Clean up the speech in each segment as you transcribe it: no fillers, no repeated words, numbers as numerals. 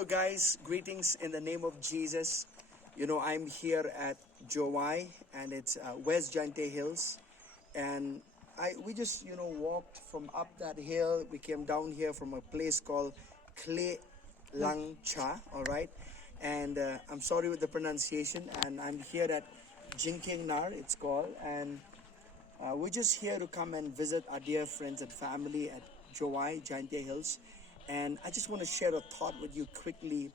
Hello guys, greetings in the name of Jesus. I'm here at Jowai and it's West Jaiñtia Hills. And we just, walked from up that hill. We came down here from a place called Jaiñtia, all right? And I'm sorry with the pronunciation. And I'm here at Jaiñtia, it's called. And we're just here to come and visit our dear friends and family at Jowai, Jaiñtia Hills. And I just want to share a thought with you quickly.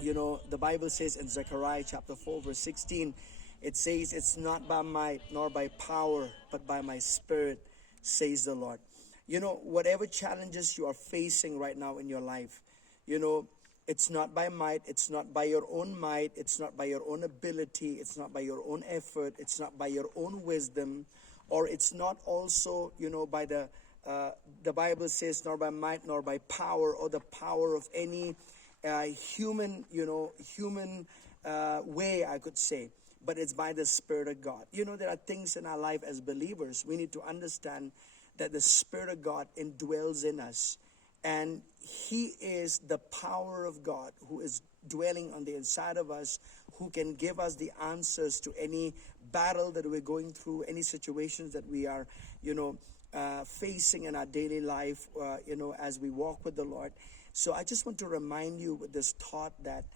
The Bible says in Zechariah chapter 4, verse 16, it says, "It's not by might nor by power, but by my spirit, says the Lord." Whatever challenges you are facing right now in your life, it's not by might, it's not by your own might, it's not by your own ability, it's not by your own effort, it's not by your own wisdom, or it's not also, by the Bible says, nor by might nor by power or the power of any human way, I could say, but it's by the Spirit of God. There are things in our life as believers, we need to understand that the Spirit of God indwells in us, and He is the power of God who is dwelling on the inside of us, who can give us the answers to any battle that we're going through, any situations that we are, facing in our daily life, as we walk with the Lord. So I just want to remind you with this thought that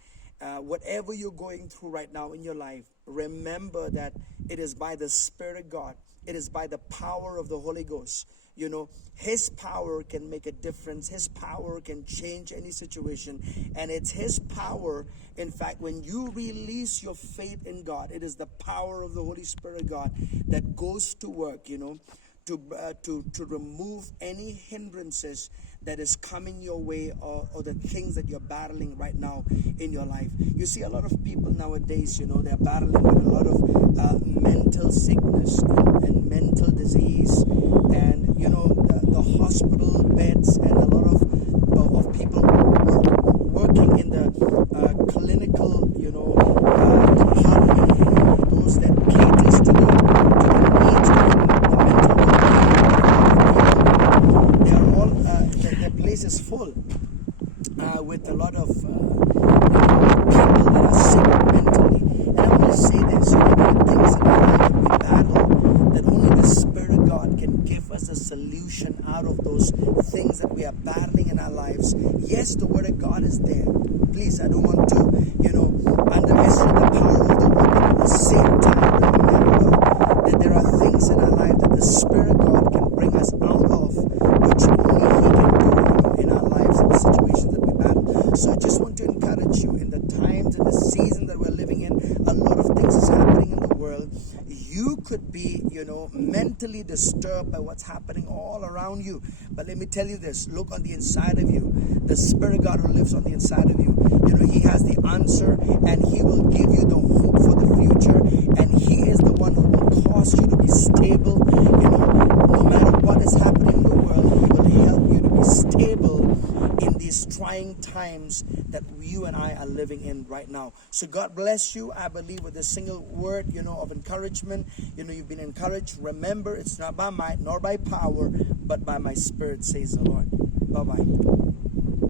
whatever you're going through right now in your life, remember that it is by the Spirit of God. It is by the power of the Holy Ghost. His power can make a difference. His power can change any situation. And it's His power. In fact, when you release your faith in God, it is the power of the Holy Spirit of God that goes to work, to remove any hindrances that is coming your way, or the things that you're battling right now in your life. You see, a lot of people nowadays, they're battling with a lot of mental sickness and mental disease, and the hospital beds, and a lot of people working in the clinical, department, those that caters to the needs of the mental health. They are all, their place is full with a lot of people that are sick mentally. And I want to say this, there are things in our life that we battle that only the Spirit of God can give us a solution out of those things that we are battling in our lives. Yes, the Word of God is there. Please, I don't want to, underestimate the power of the Word, but at the same time, remember that there are things in our life that the Spirit of God can bring us out of, which only He can do in our lives and the situations that we battle. So I just want to encourage you, in the times and the season that we're living in, a lot of things is happening in the world. You could be, mentally disturbed by what's happening all around you. But let me tell you this, look on the inside of you. The Spirit of God who lives on the inside of you, He has the answer, and He will give you the hope for the future, and He is the one who will cause you to be stable. No matter what is happening in the world, He will help you to be stable in these trying times that you and I are living in right now. So God bless you. I believe with a single word, of encouragement, you've been encouraged. Remember, it's not by might nor by power, but by my Spirit, says the Lord. Bye-bye.